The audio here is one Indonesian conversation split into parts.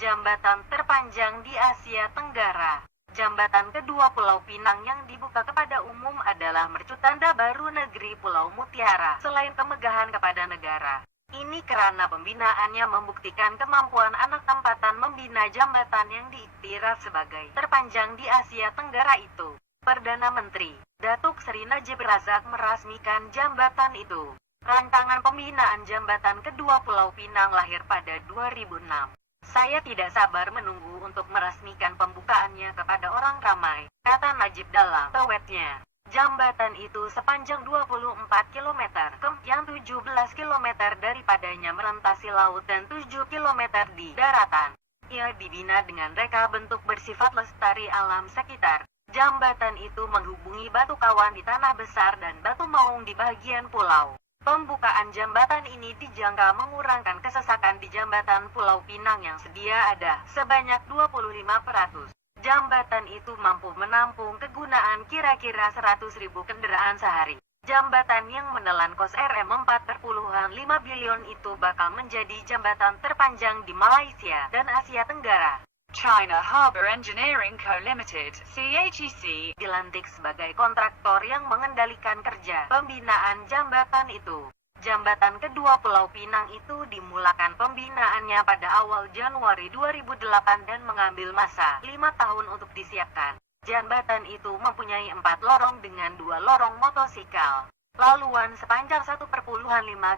jambatan terpanjang di Asia Tenggara. Jambatan kedua Pulau Pinang yang dibuka kepada umum adalah mercu tanda baru negeri Pulau Mutiara, selain kemegahan kepada negara. Ini karena pembinaannya membuktikan kemampuan anak tempatan membina jambatan yang diiktiraf sebagai terpanjang di Asia Tenggara itu. Perdana Menteri Datuk Seri Najib Razak meresmikan jambatan itu. Rancangan pembinaan jambatan kedua Pulau Pinang lahir pada 2006. Saya tidak sabar menunggu untuk meresmikan pembukaannya kepada orang ramai, kata Najib dalam tweetnya. Jambatan itu sepanjang 24 km, yang 17 km daripadanya merentasi laut dan 7 km di daratan. Ia dibina dengan reka bentuk bersifat lestari alam sekitar. Jambatan itu menghubungi batu kawan di tanah besar dan batu maung di bagian pulau. Pembukaan jambatan ini dijangka mengurangkan kesesakan di jambatan Pulau Pinang yang sedia ada sebanyak 25%. Jambatan itu mampu menampung kegunaan kira-kira 100.000 kendaraan sehari. Jambatan yang menelan kos Rp4,5 bilion itu bakal menjadi jambatan terpanjang di Malaysia dan Asia Tenggara. China Harbour Engineering Co. Limited, CHEC, dilantik sebagai kontraktor yang mengendalikan kerja pembinaan jambatan itu. Jambatan kedua Pulau Pinang itu dimulakan pembinaannya pada awal Januari 2008 dan mengambil masa 5 tahun untuk disiapkan. Jambatan itu mempunyai 4 lorong dengan 2 lorong motosikal. Laluan sepanjang 1,5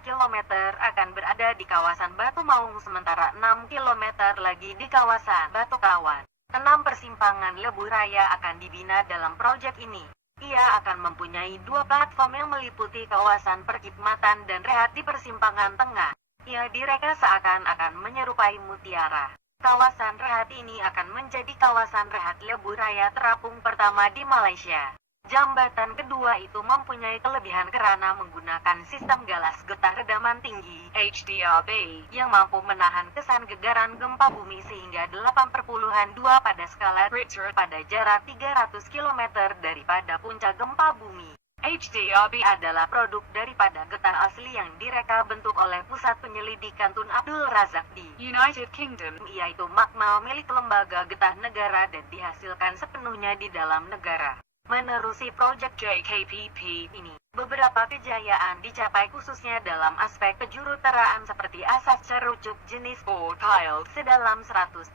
km akan berada di kawasan Batu Maung sementara 6 km lagi di kawasan Batu Kawan. 6 persimpangan lebuh raya akan dibina dalam proyek ini. Ia akan mempunyai 2 platform yang meliputi kawasan perkhidmatan dan rehat di persimpangan tengah. Ia direka seakan-akan menyerupai Mutiara. Kawasan rehat ini akan menjadi kawasan rehat lebuh raya terapung pertama di Malaysia. Jambatan kedua itu mempunyai kelebihan karena menggunakan sistem galas getah redaman tinggi HDRB yang mampu menahan kesan gegaran gempa bumi sehingga 8,2 pada skala Richter pada jarak 300 km daripada puncak gempa bumi. HDRB adalah produk daripada getah asli yang direka bentuk oleh Pusat Penyelidikan Tun Abdul Razak di United Kingdom, yaitu magma milik lembaga getah negara dan dihasilkan sepenuhnya di dalam negara. Menerusi proyek JKPP ini, beberapa kejayaan dicapai khususnya dalam aspek kejuruteraan seperti asas cerucuk jenis Fort Kyle sedalam 130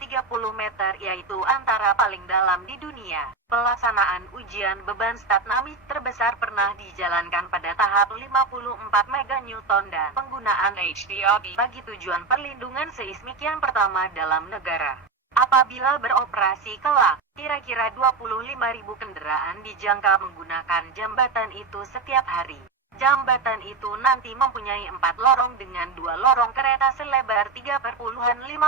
meter yaitu antara paling dalam di dunia. Pelaksanaan ujian beban statnamik terbesar pernah dijalankan pada tahap 54 MN dan penggunaan HDRB bagi tujuan perlindungan seismik yang pertama dalam negara. Apabila beroperasi kelak, kira-kira 25.000 kendaraan dijangka menggunakan jambatan itu setiap hari. Jambatan itu nanti mempunyai 4 lorong dengan 2 lorong kereta selebar 3,5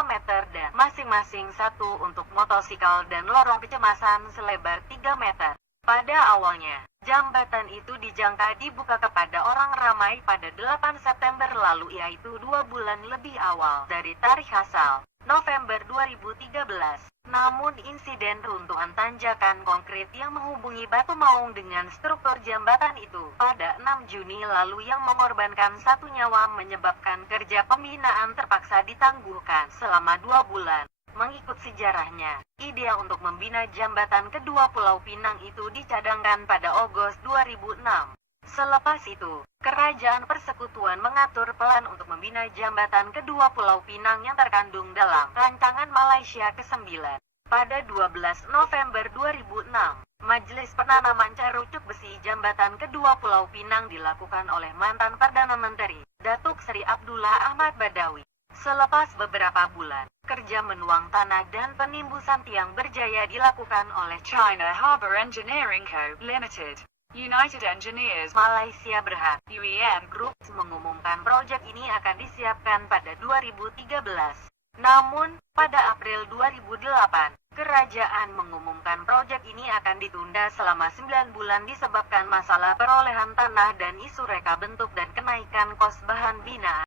meter dan masing-masing 1 untuk motosikal dan lorong kecemasan selebar 3 meter. Pada awalnya, jambatan itu dijangka dibuka kepada orang ramai pada 8 September lalu yaitu 2 bulan lebih awal dari tarikh asal. November 2013. Namun insiden runtuhan tanjakan konkrit yang menghubungi Batu Maung dengan struktur jambatan itu pada 6 Juni lalu yang mengorbankan 1 nyawa menyebabkan kerja pembinaan terpaksa ditangguhkan selama 2 bulan. Mengikut sejarahnya, ide untuk membina jambatan kedua Pulau Pinang itu dicadangkan pada Agustus 2006. Selepas itu, Kerajaan Persekutuan mengatur plan untuk membina jambatan kedua Pulau Pinang yang terkandung dalam Rancangan Malaysia ke-9. Pada 12 November 2006, Majelis Penanaman Cerucuk Besi Jambatan kedua Pulau Pinang dilakukan oleh mantan Perdana Menteri, Datuk Seri Abdullah Ahmad Badawi. Selepas beberapa bulan, kerja menuang tanah dan penimbusan tiang berjaya dilakukan oleh China Harbour Engineering Co. Limited, United Engineers Malaysia Berhad, UEM Group mengumumkan proyek ini akan disiapkan pada 2013. Namun, pada April 2008, kerajaan mengumumkan proyek ini akan ditunda selama 9 bulan disebabkan masalah perolehan tanah dan isu reka bentuk dan kenaikan kos bahan binaan.